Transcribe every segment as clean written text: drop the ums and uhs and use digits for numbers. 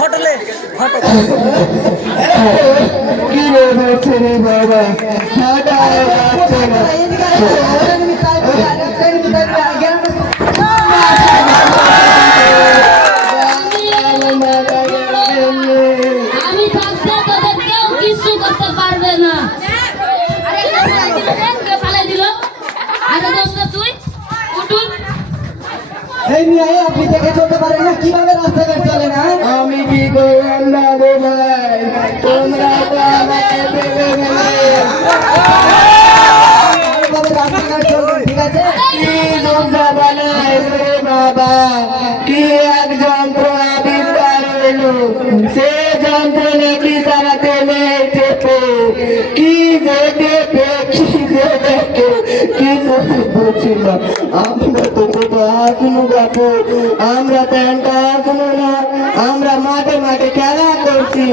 হোটেলে কি বলছে রে বাবা ঠাডা যাচ্ছে না আমি থাকতে তোদের কেউ কিছু করতে পারবে না। পালাই দিল আচ্ছা দোস্ত তুই উঠুন এই নিয়ে আপনি দেখে চলতে পারেন না কিভাবে রাস্তাঘাট চলে না আমি কি করলাম না রে ভাই তোমরা তো আমাকে ভেবে রাস্তাঘাট চলবে ঠিক আছে কি যন্ত্র বানায় রে বাবা কি এক যন্ত্র আবিষ্কার হইলো সে যন্ত্র নাকি চালাতে নেই টেপে কি যে টেপে কি যে দেখে কি বলছিল আমরা তো আসুন বাপু আমরা প্যান্টা আসুন না আমরা মাঠে মাঠে খেলা করছি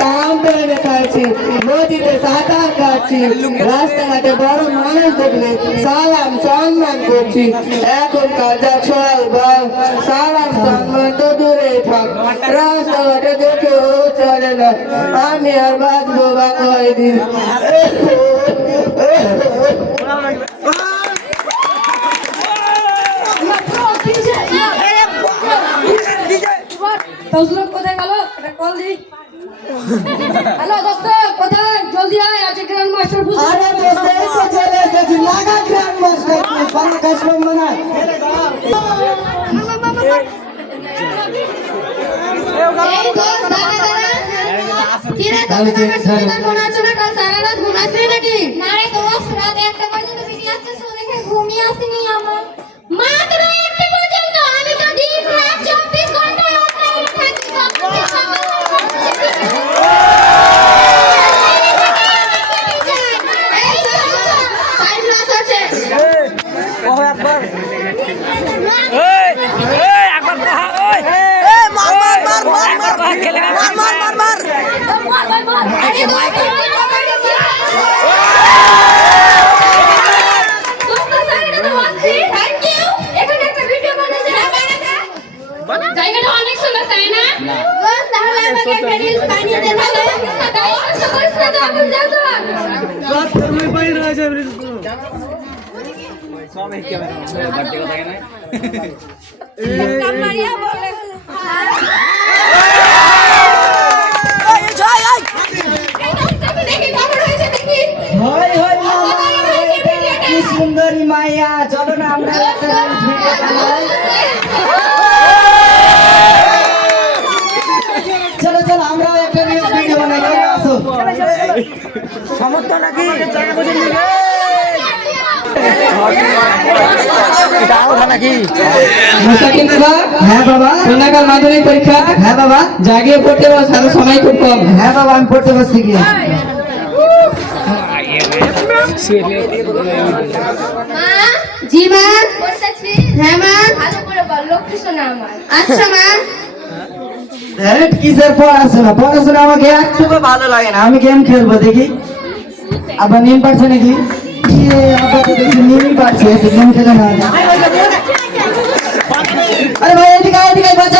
কাম পেরে খাচ্ছি নদীতে সাঁতার কাটছি রাস্তাঘাটে বড় মানুষ দেখলে সালাম সম্মান করছি এখন কাজা ছয় বল সালাম সম্মান তো দূরে থাক রাস্তাঘাটে দেখেও চলে না আমি আর বাঁচবো বা কয়দিন কোথায় গেল কল দিই হ্যালো দোস্ত কোথায় জলদি আয় আজকে গ্র্যান্ড মাস্টার বুঝ আরে দোস্ত এসে চলে এসেছি লাগা গ্র্যান্ড মাস্টার বানা কাশম বানা এই দোস্ত দাঁড়া দাঁড়া কিরে তোর মনে আছে না কাল সারা রাত ঘুমাসলি নাকি না রে দোস্ত রাত 1টা পর্যন্ত ভিডিও আসছে সো দেখে ঘুমিয়ে আসিনি আমার মাত্র 1টা পর্যন্ত আমি তো দিন রাত 24 ঘন্টা অনলাইনে থাকি জায়গাটা অনেক সুন্দর তাই না তাহলে আমাকে একটা রিলস বানিয়ে দে ভালো তাই কষ্ট করিস না তো এখন যা যা রাত তুমি বাইরে আছে রিলস সব এই ক্যামেরা বাড়তে কথা কেন কামারিয়া বলে হয় হয় কি সুন্দরী মাইয়া চলো না আমরা একটা ভিডিও বানাই চলো চলো আমরাও একটা ভিডিও বানাই আসো সমর্থ নাকি জায়গা বুঝে নিবে হ্যাঁ বাবা কাল মাধ্যমিক পরীক্ষা হ্যাঁ বাবা জাগিয়ে পড়তে বস সময় খুব কম হ্যাঁ বাবা আমি পড়তে বসছি কি জি মা পড়তেছি হ্যাঁ মা ভালো করে বল লক্ষ্মী শোনা আমার আচ্ছা মা কিসের পড়াশোনা পড়াশোনা আমাকে একটু ভালো লাগে না আমি গেম খেলবো দেখি আবার নিম পারছে নাকি আবার তো দেখি নিমই পারছে গেম খেলে না আরে ভাই এদিকে বাচ্চা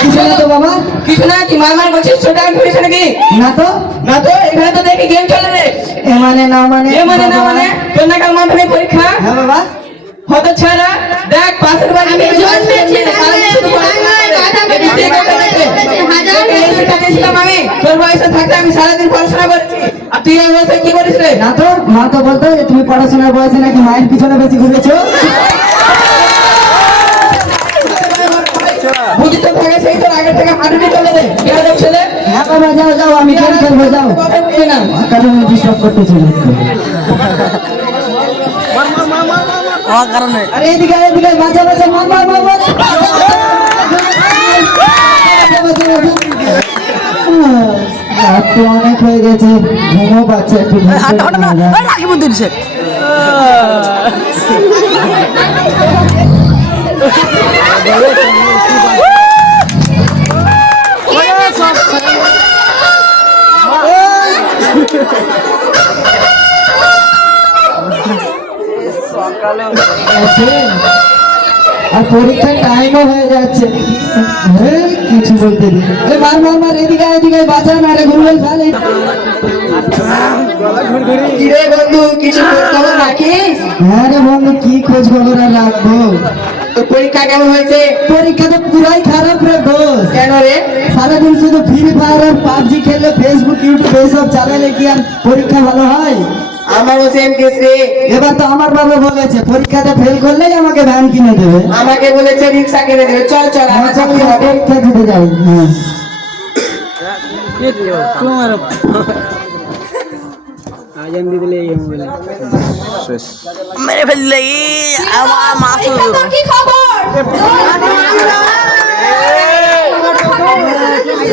কিছু না তো বাবা কিছু না কি মারমার বলছিস ছোট ঘুরেছে নাকি না তো এখানে তো দেখি গেম চলে রে এ মানে না মানে তোর না কাল মাধ্যমিক পরীক্ষা হ্যাঁ বাবা হতো ছাড়া দেখ পাশের বাড়ি আমি জন্মেছি আমি তোর বয়সে থাকতে আমি সারাদিন পড়াশোনা করেছি আর তুই এই বয়সে কি করিস রে না তো মা তো বলতো যে তুমি পড়াশোনার বয়সে নাকি মায়ের পিছনে বেশি ঘুরেছো বুঝি তো থাকে সেই তোর আগে থেকে হাঁটুনি চলে দে ছেলে হ্যাঁ বাবা যাও আমি গেম খেলবো যাও না কারণ ডিস্টার্ব করতে চলে কারণে আরে এদিকে বাঁচা মার তো অনেক হয়ে গেছে ঘুমো পাচ্ছে একটু রাখি বন্ধু দিছে আর পরীক্ষার টাইমও হয়ে যাচ্ছে। কিছু বলতে দিই, মার এদিকে এদিকে বাঁচা না রে, ঘুরবেন খালি। কিরে বন্ধু, কিছু খোঁজ খবর রাখিস? হ্যাঁ রে বন্ধু, কি খোঁজ খবর আর রাখবো। তো পরীক্ষা কেমন হয়েছে? পরীক্ষা তো পুরাই খারাপ রে দোষ। কেন রে? সারাদিন শুধু ফ্রি ফায়ার আর পাবজি খেলে, ফেসবুক ইউটিউব এসব চালালে কি আর পরীক্ষা ভালো হয়? আমারও সেম কেস রে। এবার তো আমার বাবা বলেছে পরীক্ষাতে ফেল করলেই আমাকে ভ্যান কিনে দেবে। আমাকে বলেছে রিক্সা কিনে দেবে। চল চল আমার পরীক্ষা দিতে যাই। মেরে ফেললে আমার মাথা তোর কি খবর?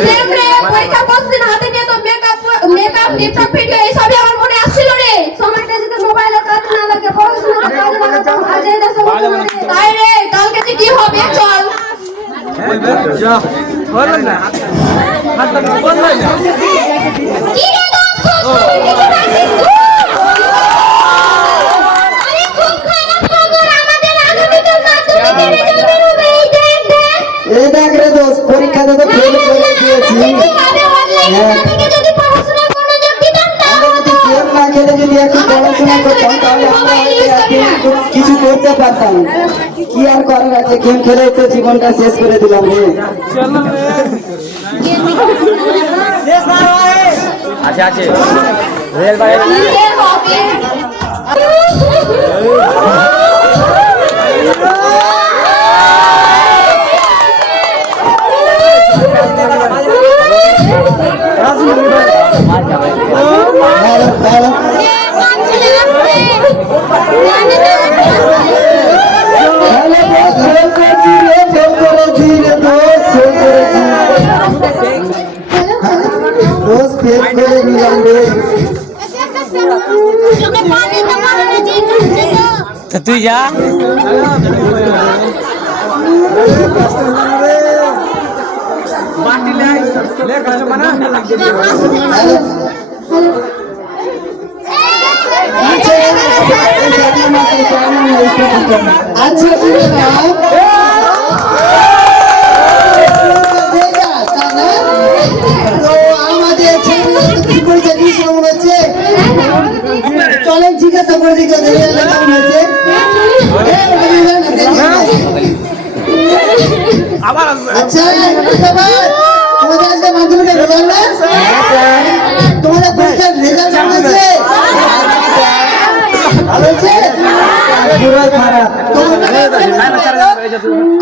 সেমরে পরীক্ষা বসদিন হাতে নিয়ে তো মেকআপ টিপটপ ভিডিও এই সবই আমার মনে আসছিল রে। সময়টা যদি মোবাইলে কাজ না লাগে, পড়াশোনা কাজ না লাগে, আজ এই দেশে তাই রে, কালকে যে কি হবে চল। যা বল না, হাতটা বল না। কি রে দোস্ত, খোঁজ কিছু রাখিস তুই? আরে খুব খারাপ খবর, আমাদের আগামীকাল মাধ্যমিকের রেজাল্ট বেরোবে। এই দেখ রে দোস্ত, পরীক্ষাতে তো ফেল করে দিয়েছি। যদি পড়াশোনা মনোযোগ দিতাম আমরা যদি গেম না খেলে যদি একটু পড়াশোনা করতাম তাহলে আমরা কিছু করতে পারতাম। কি আর করার আছে, গেম খেলে তো জীবনটা শেষ করে দিলাম রে। আছে আছে রেল ভাই তুই যা আচ্ছা চলেন জিজ্ঞাসা করে দিকে কেমন হয়েছে। আচ্ছা তোমাদের আজকে মাধ্যমিকের রেজাল্ট না, তোমাদের পরীক্ষার রেজাল্ট কেমন হয়েছে? ভালো হয়েছে?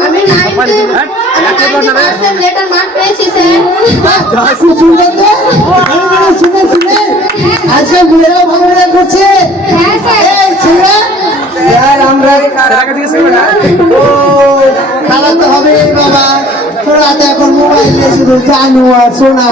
আমি 90% লেটার মার্ক পেয়েছি স্যার। খুব সুন্দর তো, শুনে শুনে আজকে মেয়েরাও ভাবনা করছে। হ্যাঁ স্যার। স্যার আমরা খারাপ তো হবে বাবা, তোরা তো এখন মোবাইলে শুধু জানু আর শোনা।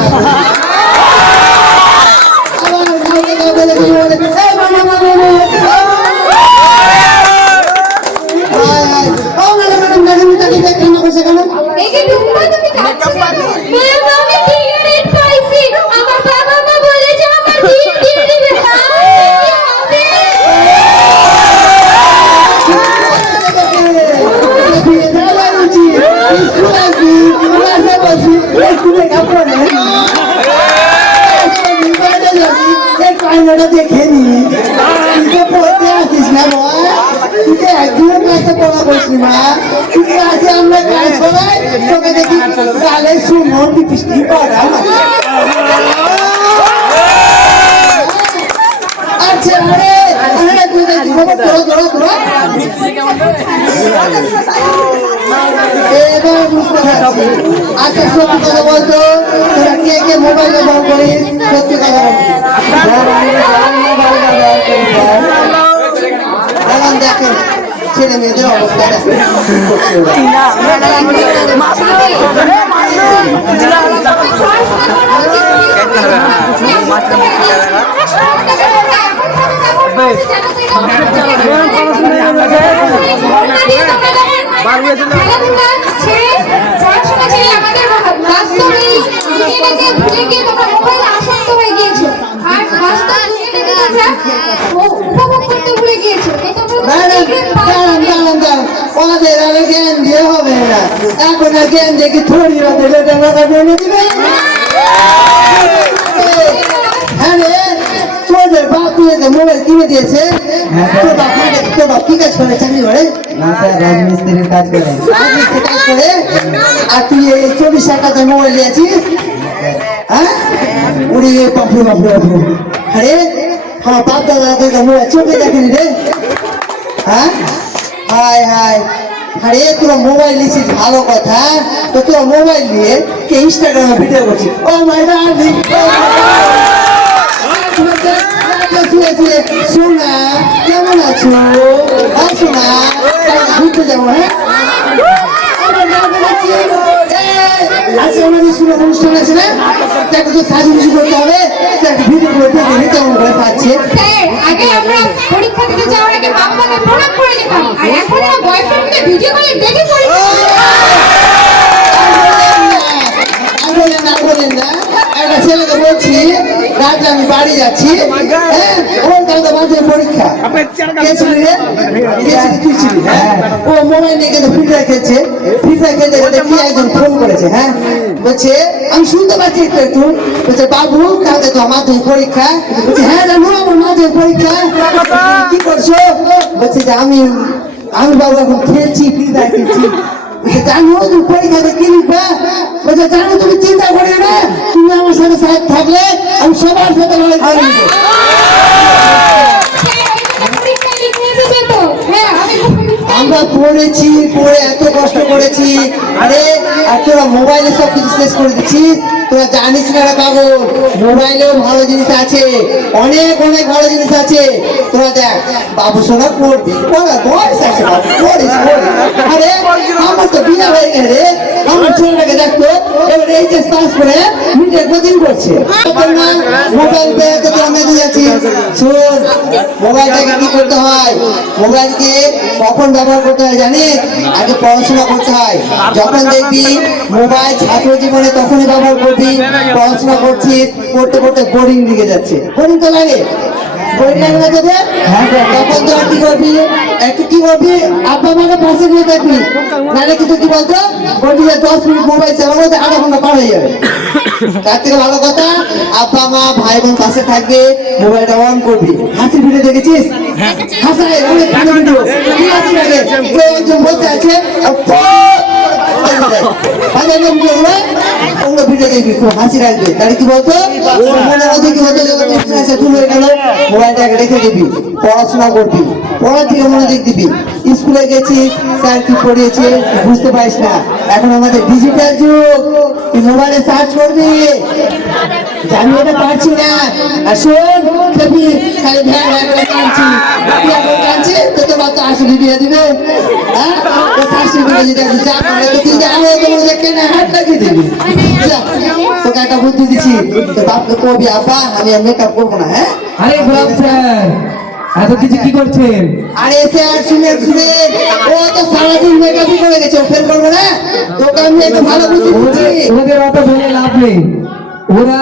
আমার বাবা মা বলেছে আমার বিয়ে দিয়ে দিবে। দেখে নি পড়তে আসিস না একদিনের ক্লাসে পড়া বসলি মা, তুই আছে আমরা ক্লাস করাই তোকে দেখি গালে শুনো লিপস্টিক করা। আচ্ছা আরে এবার বুঝতে পারছি। আচ্ছা সত্যি কথা বলতো, তোরা কে কে মোবাইল ব্যবহার করিস? সত্যি কথা বলছি এখন দেখেন ছেলে মেয়েদের অবস্থা উপভোগ করতে ভুলে গিয়েছো। দাঁড়ান ওদের আর জ্ঞান দিয়ে হবে না এখন আর জ্ঞান দেখি থরি ওদের এনে দিবে হ্যাঁ রে তোদের বাপ তুই মোবাইল কিনে দিয়েছে তোর বাপ কি কাজ করে চাকরি করে না স্যার রাজমিস্ত্রির কাজ করে রাজমিস্ত্রির কাজ করে আর তুই এই 24,000 টাকা মোবাইল নিয়েছিস হ্যাঁ উড়ি বাপরে আরে আমার বাপ দাদা তোকে মোবাইল চোখে দেখেনি রে হ্যাঁ হায় আরে তোরা মোবাইল নিছিস ভালো কথা তো তোরা মোবাইল নিয়ে কে ইনস্টাগ্রামে ভিডিও করছিস ও মাই ডার্লিং সোনা কেমন আছো সোনা ঘুরতে যাবো হ্যাঁ আজকে আমাদের শুনে অনুষ্ঠান আছে না তাকে তো সাজুগুজু করতে হবে তাকে ভিডিও করে দেখে কেমন করে পাচ্ছে স্যার আগে আমরা পরীক্ষা দিতে যাওয়ার আগে বাবাকে প্রণাম করে নিতাম আর এখন আমরা বয়ফ্রেন্ডকে ভিডিও কলে দেখে পরীক্ষা বলেন না একটা ছেলেকে বলছি রাতে আমি বাড়ি যাচ্ছি হ্যাঁ ওর কাছে মাঝে পরীক্ষা কে ছিলি রে তুই ছিলি হ্যাঁ ও মোবাইল নিয়ে কিন্তু ফ্রি ফায়ার খেলছে দেখি একজন ফোন করেছে হ্যাঁ বলছে আমি শুনতে পাচ্ছি একটু বলছে বাবু কালকে তো মাধ্যমিক পরীক্ষা বলছে হ্যাঁ জানো আমার মাধ্যমিক পরীক্ষা কি করছো বলছে যে আমি বাবু এখন খেলছি ফ্রি ফায়ার খেলছি জানো তুমি পরীক্ষাতে কি লিখবা বলছে জানো তুমি চিন্তা করি না তুমি আমার সাথে সাথে থাকলে আমি সবার সাথে লড়াই করে নেবো পরীক্ষা লিখে দেবে তো হ্যাঁ আমি আমরা পড়েছি পড়ে এত কষ্ট করেছি আরে আর তোরা মোবাইলে সব কিছু শেষ করে দিচ্ছিস তোরা জানিস না রে পাগল মোবাইলেও ভালো জিনিস আছে অনেক ভালো জিনিস আছে তোরা দেখ বাবু সোনা পড়বি বয়স আছে পড়িস আরে আমার তো বিয়ে হয়ে গেছে রে আমার ছেলেটাকে দেখতো এবার এই যে পাস করে মিটার কোচিং করছে মোবাইল পেয়ে তোরা মেতে যাচ্ছিস শোন মোবাইলটাকে কি করতে হয় মোবাইলকে কখন ব্যবহার করতে হয় জানিস আগে পড়াশোনা করতে হয় যখন দেখবি মোবাইল ছাত্র জীবনে তখনই ব্যবহার করবি পড়াশোনা করছিস পড়তে বোরিং লেগে যাচ্ছে বোরিং তো লাগে বোরিং লাগে না তোদের তখন তো কি করবি কি করবি আব্বা মাকে পাশে নিয়ে দেখবি নাহলে কিন্তু কি বলতো বলবি যে 10 মিনিট মোবাইল চালাবো তো আধা ঘন্টা পার হয়ে যাবে তার থেকে ভালো কথা আব্বা মা ভাই বোন পাশে থাকবে মোবাইলটা অন করবি হাসির ভিডিও দেখেছিস হাসায় অনেক ভালো ভিডিও কি হাসি লাগে কেউ একজন বসে আছে ভিডিও দেখবি খুব হাসি রাখবে তাহলে কি বলতো মনের মধ্যে কি হতো যখন শুরু হয়ে গেল মোবাইলটাকে রেখে দিবি পড়াশোনা করবি পড়ার দিকে মনোযোগ দিবি স্কুলে গেছি স্যার কি পড়িয়েছে বুঝতে পারিস না এখন আমাদের ডিজিটাল যুগ তুই মোবাইলে সার্চ করবি জানি এটা পারছি না আর শোন খেপি খালি ভ্যান করে কাঁদছি তো তোমার তো আসলে দিয়ে দিবে হ্যাঁ তো শাশুড়ি বলে যদি আমি যা করে তো তুই যা হয়ে তোমার দেখে না হাত লাগিয়ে দিবি তোকে একটা বুদ্ধি দিচ্ছি তো বাপকে কবি আব্বা আমি আর মেকআপ করবো না হ্যাঁ আরে গোলাপ স্যার এত কিছু কি করছেন আরে স্যার শুনে ও তো সারাদিন মেকআপই করে গেছে ও ফেল করবে না তোকে আমি একটা ভালো বুদ্ধি দিচ্ছি ওদের অত বলে লাভ নেই ওরা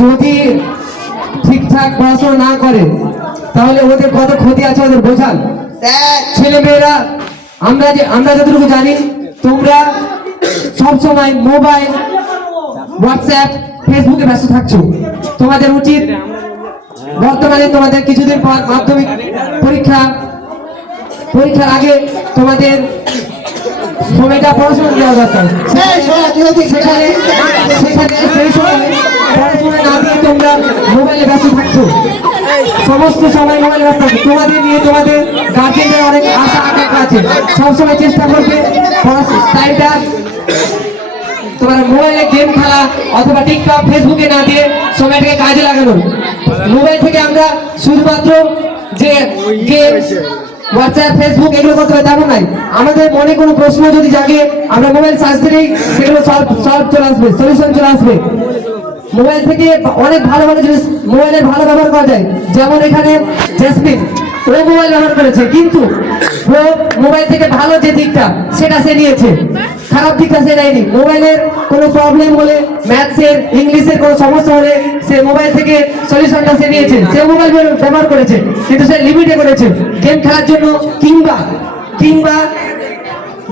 যদি ঠিকঠাক পড়াশোনা না করে তাহলে ওদের কত ক্ষতি আছে ওদের বোঝান স্যার ছেলে মেয়েরা আমরা যতটুকু জানি তোমরা সবসময় মোবাইল হোয়াটসঅ্যাপ ফেসবুকে ব্যস্ত থাকছো তোমাদের উচিত বর্তমানে তোমাদের কিছুদিন পর মাধ্যমিক পরীক্ষার আগে তোমাদের সময়টা পড়াশোনা দেওয়া দরকার সেখানে সেই সময় পড়াশোনা না দিয়ে তোমরা মোবাইলে ব্যস্ত থাকছো সমস্ত সময় মোবাইলে ব্যস্ত থাকছো তোমাদের নিয়ে তোমাদের গার্জেনদের অনেক আশা আকাঙ্ক্ষা আছে সবসময় চেষ্টা করবে টাইমটা তোমার মোবাইলে গেম খেলা অথবা টিকটক ফেসবুকে না দিয়ে সময়টাকে কাজে লাগানো মোবাইল থেকে আমরা শুধুমাত্র যে গেম হোয়াটসঅ্যাপ ফেসবুক এগুলো করতে হবে তেমন নাই আমাদের মনে কোনো প্রশ্ন যদি জাগে আমরা মোবাইল সার্চ দিলেই সেগুলো সলভ চলে আসবে সলিউশন চলে আসবে মোবাইল থেকে অনেক ভালো জিনিস মোবাইলের ভালো ব্যবহার করা যায় যেমন এখানে জেসমিন ও মোবাইল ব্যবহার করেছে কিন্তু ও মোবাইল থেকে ভালো যে দিকটা সেটা সে নিয়েছে খারাপ দিকটা সে নেয়নি মোবাইলের কোনো প্রবলেম হলে ম্যাথসের ইংলিশের কোনো সমস্যা হলে সে মোবাইল থেকে সলিউশনটা সে নিয়েছে, সে মোবাইল ব্যবহার করেছে, কিন্তু সে লিমিটে করেছে। গেম খেলার জন্য কিংবা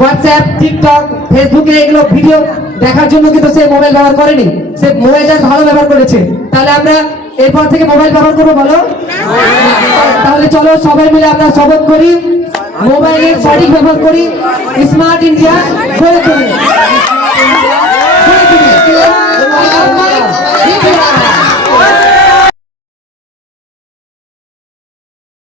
হোয়াটসঅ্যাপ, টিকটক, ফেসবুকে এগুলো ভিডিও দেখার জন্য কিন্তু সে মোবাইল ব্যবহার করেনি, সে মোবাইলটা ভালো ব্যবহার করেছে। তাহলে আমরা এরপর থেকে মোবাইল ব্যবহার করবো বলো? তাহলে চলো সবাই মিলে আমরা শপথ করি, মোবাইলের সঠিক ব্যবহার করি, স্মার্ট ইন্ডিয়া গড়ে তুলি।